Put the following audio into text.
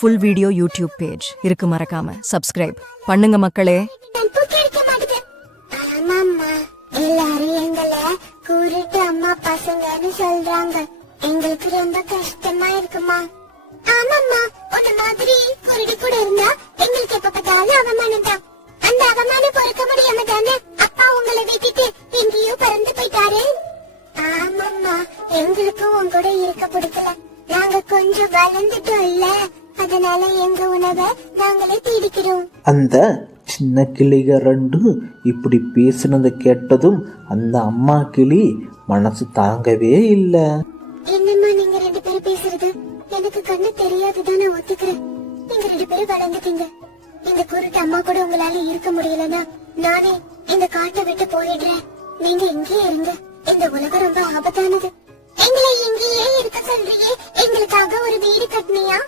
Full video YouTube page இருக்கு, மறக்காம subscribe பண்ணுங்க மக்களே. எல்லாரும் எங்களை கூறிட்டு அம்மா பசங்கன்னு சொல்றாங்க. எங்களுக்கு ரொம்ப கஷ்டமா இருக்குமா. ஆமாம்மா, உன்ன மாதிரி குருடி கூட இருந்தா எங்களுக்கு எப்ப பார்த்தாலும் அவமானம் தான். அந்த அவமானம் பொறுக்க முடியாம தானே அப்பா உங்களை விட்டுட்டு எங்கேயோ பறந்து போயிட்டாரு. ஆமாம்மா, எங்களுக்கும் உன் கூட இருக்க பிடிக்கல. நாங்க கொஞ்சம் வளர்ந்துட்டோம் இல்ல, அதனால எங்க உணவை நாங்களே தேடிக்கிறோம். அந்த சின்ன கிளிக ரெண்டு இப்படி பேசினதை கேட்டதும் அந்த அம்மா கிளி மனசு தாங்கவே இல்லை. என்னம்மா நீங்க ரெண்டு பேரும் பேசுறது எனக்கு கண்ணு தெரியாதுதான், நான் ஒத்துக்கிறேன். நீங்க ரெண்டு பேரும் வளர்ந்துட்டீங்க. இந்த குருட்டு அம்மா கூட உங்களால இருக்க முடியலன்னா நானே இந்த காட்டை விட்டு போயிடுறேன். நீங்க இங்கேயே இருங்க. இந்த உலகம் ரொம்ப ஆபத்தானது. எங்களை இங்கேயே இருக்க சொல்றியே, எங்களுக்காக ஒரு வீடு கட்டினியா?